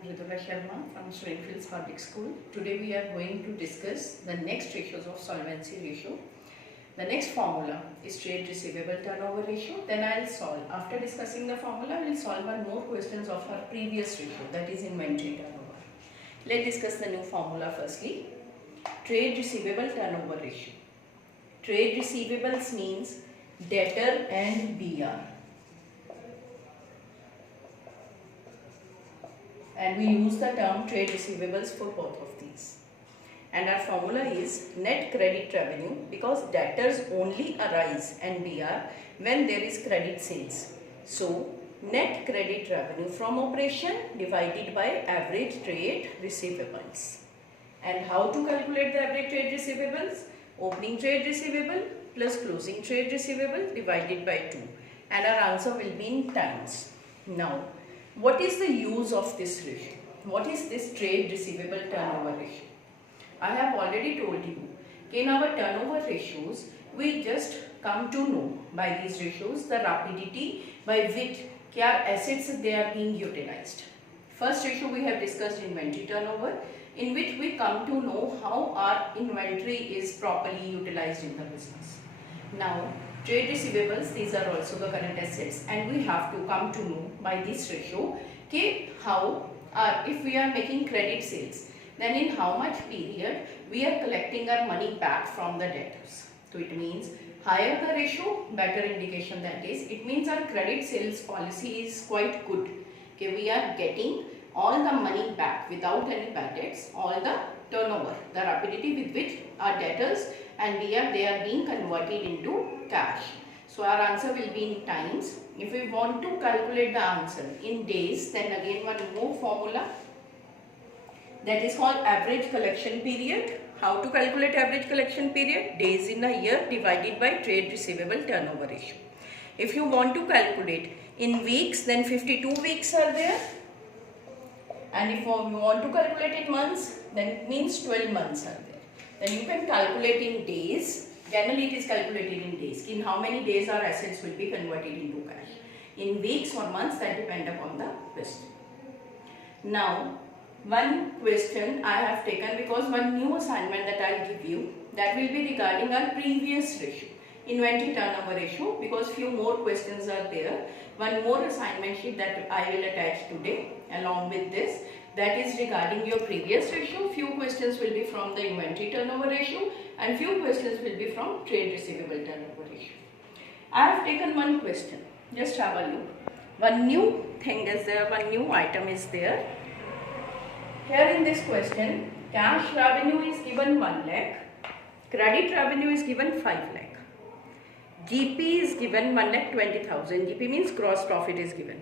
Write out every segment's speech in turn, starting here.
Ridhika Sharma from Springfields Public School. Today we are going to discuss the next ratios of solvency ratio. The next formula is trade receivable turnover ratio. Then I will solve. After discussing the formula, we will solve one more questions of our previous ratio, that is inventory turnover. Let's discuss the new formula firstly. Trade receivable turnover ratio. Trade receivables means debtor and BR. And we use the term trade receivables for both of these. And our formula is net credit revenue, because debtors only arise and BR when there is credit sales. So net credit revenue from operation divided by average trade receivables. And how to calculate the average trade receivables? Opening trade receivable plus closing trade receivable divided by 2. And our answer will be in times. Now, what is the use of this ratio? What is this trade receivable turnover ratio? I have already told you, in our turnover ratios, we just come to know by these ratios the rapidity by which क्या assets they are being utilized. First ratio we have discussed inventory turnover, in which we come to know how our inventory is properly utilized in the business. Now, trade receivables, these are also the current assets, and we have to come to know by this ratio how if we are making credit sales, then in how much period we are collecting our money back from the debtors. So it means higher the ratio, better indication that is. It means our credit sales policy is quite good. We are getting all the money back without any bad debts, all the turnover, the rapidity with which our debtors and they are being converted into cash. So our answer will be in times. If we want to calculate the answer in days, then again one more formula, that is called average collection period. How to calculate average collection period? Days in a year divided by trade receivable turnover ratio. If you want to calculate in weeks, then 52 weeks are there. And if you want to calculate in months, then it means 12 months are there. Then you can calculate in days. Generally it is calculated in days. In how many days our assets will be converted into cash. In weeks or months, that depend upon the question. Now, one question I have taken, because one new assignment that I will give you, that will be regarding our previous ratio, inventory turnover ratio, because few more questions are there. One more assignment sheet that I will attach today along with this, that is regarding your previous ratio. Few questions will be from the inventory turnover ratio and few questions will be from trade receivable turnover ratio. I have taken one question, just have a look. One new thing is there, one new item is there. Here in this question, cash revenue is given 1 lakh, credit revenue is given 5 lakh. GP is given 1,20,000. GP means gross profit is given.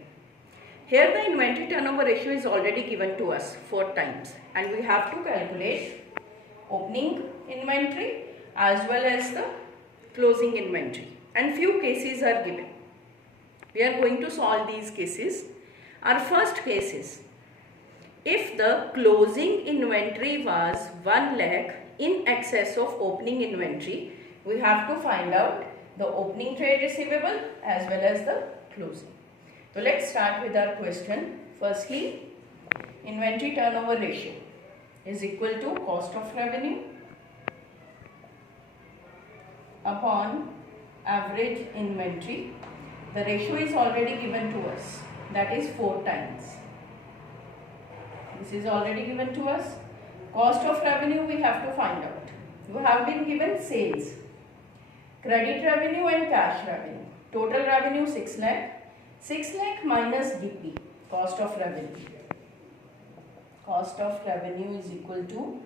Here the inventory turnover ratio is already given to us 4 times, and we have to calculate opening inventory as well as the closing inventory, and few cases are given. We are going to solve these cases. Our first case is, if the closing inventory was 1 lakh in excess of opening inventory, we have to find out the opening trade receivable as well as the closing. So let's start with our question. Firstly, inventory turnover ratio is equal to cost of revenue upon average inventory. The ratio is already given to us, that is 4 times. This is already given to us. Cost of revenue we have to find out. You have been given sales, credit revenue and cash revenue. Total revenue 6 lakh. 6 lakh minus DP, cost of revenue. Cost of revenue is equal to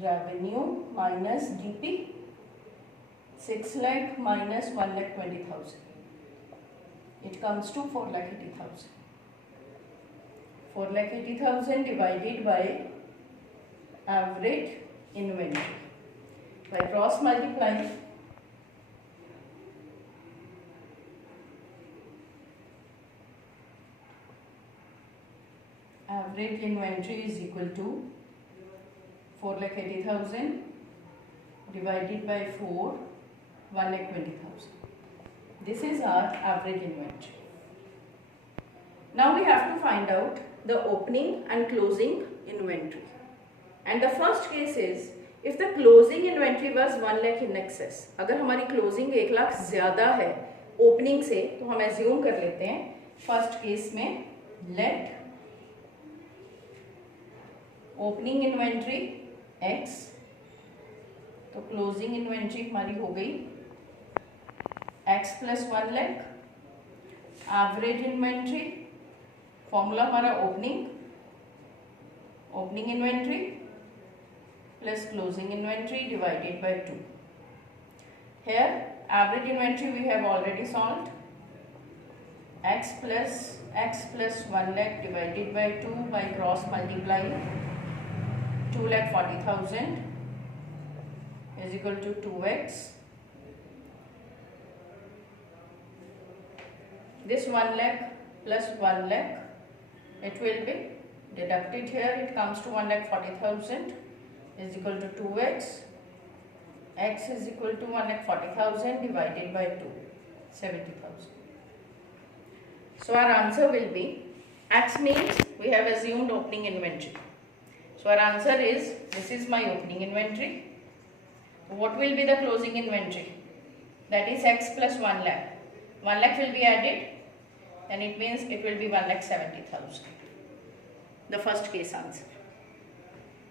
revenue minus DP. 6 lakh minus 1,20,000. It comes to 4,80,000. 4,80,000 divided by average inventory. By cross multiplying, average inventory is equal to 4,80,000 divided by 4, 1,20,000. This is our average inventory. Now we have to find out the opening and closing inventory. And the first case is if the closing inventory was 1 lakh in excess. अगर हमारी closing 1 lakh ज़्यादा है opening से, तो हम assume कर लेते हैं first case में let opening inventory x, तो closing inventory हमारी हो गई x plus 1 lakh, average inventory formula हमारा opening inventory plus closing inventory divided by 2. Here average inventory we have already solved. X plus 1 lakh divided by 2 by cross multiplying 2,40,000 is equal to 2x. This 1 lakh plus 1 lakh, it will be deducted here. It comes to 1,40,000 is equal to 2x. X is equal to 1,40,000 divided by 2, 70,000. So our answer will be, X means we have assumed opening inventory. So our answer is, this is my opening inventory. What will be the closing inventory? That is X plus 1 lakh. 1 lakh will be added, and it means it will be 1,70,000. The first case answer.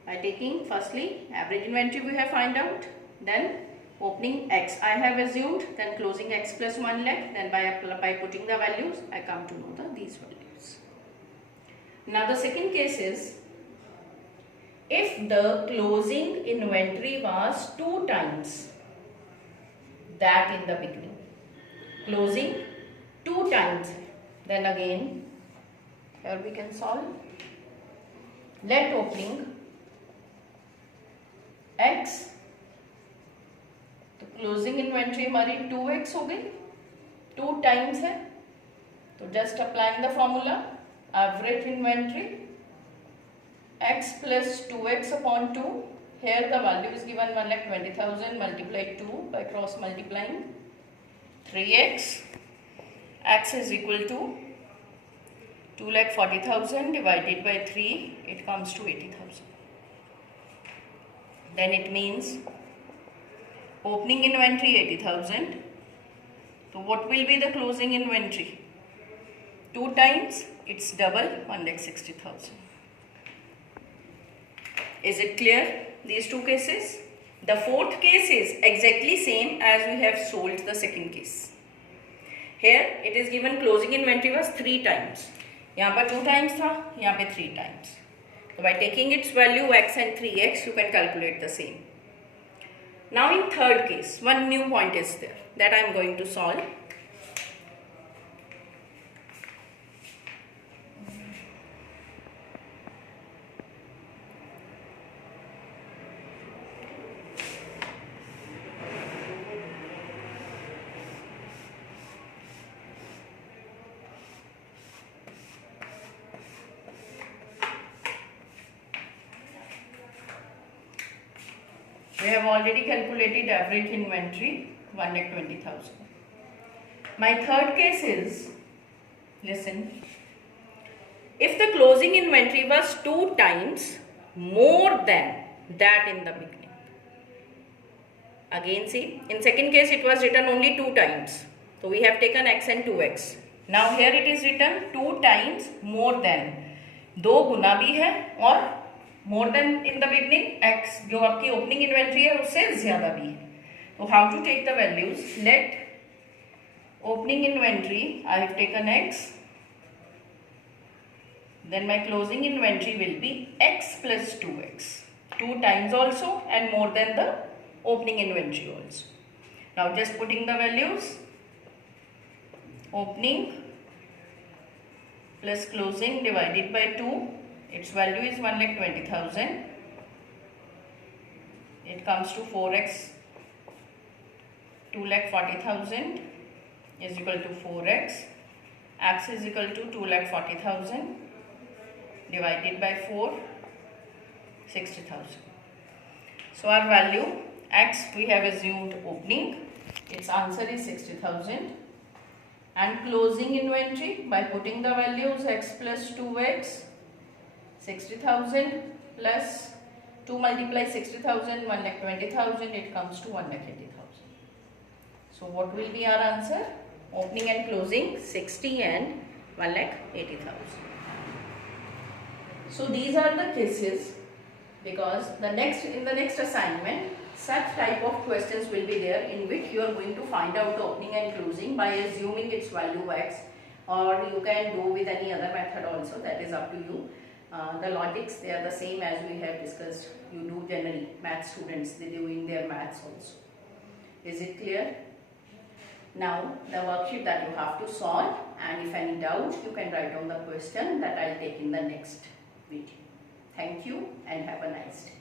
By taking firstly average inventory we have find out, then opening X I have assumed, then closing X plus 1 lakh, then by putting the values I come to know these values. Now the second case is if the closing inventory was 2 times that in the beginning. Closing 2 times, then again here we can solve. Let opening X, तो closing inventory हमारी 2x हो गई, 2 times है, तो just applying the formula average inventory x plus 2x upon 2. Here the value is given 1,20,000 multiplied 2 by cross multiplying 3x. X is equal to 2,40,000 divided by 3, it comes to 80,000. Then it means opening inventory 80,000. So what will be the closing inventory? 2 times, it's double, 1,60,000. Is it clear? These two cases? The fourth case is exactly same as we have solved the second case. Here it is given closing inventory was 3 times. यहाँ पर 2 times था, यहाँ पे 3 times. So by taking its value x and 3x, you can calculate the same. Now in third case, one new point is there that I am going to solve. We have already calculated average inventory 1,20,000. My third case is, listen, if the closing inventory was 2 times more than that in the beginning. Again see, in second case it was written only 2 times. So we have taken x and 2x. Now here it is written 2 times more than. 2 गुना भी है और more than in the beginning x जो आपकी opening inventory है उससे ज़्यादा भी है. So how to take the values? Let opening inventory I have taken x, then my closing inventory will be x plus 2x, 2 times also and more than the opening inventory also. Now just putting the values, opening plus closing divided by 2, its value is 1,20,000. It comes to 4x, 2,40,000 is equal to 4x. X is equal to 2,40,000 divided by 4, 60,000. So our value x we have assumed opening. Its answer is 60,000. and closing inventory by putting the values x plus 2x, 60,000 plus 2 multiply 60,000, 1,20,000, it comes to 1,80,000. So what will be our answer? Opening and closing 60 and 1,80,000. So these are the cases, because in the next assignment such type of questions will be there in which you are going to find out the opening and closing by assuming its value x, or you can do with any other method also, that is up to you. The logics, they are the same as we have discussed. You do generally, math students, they do in their maths also. Is it clear? Now the worksheet that you have to solve, and if any doubt you can write down the question that I will take in the next video. Thank you and have a nice day.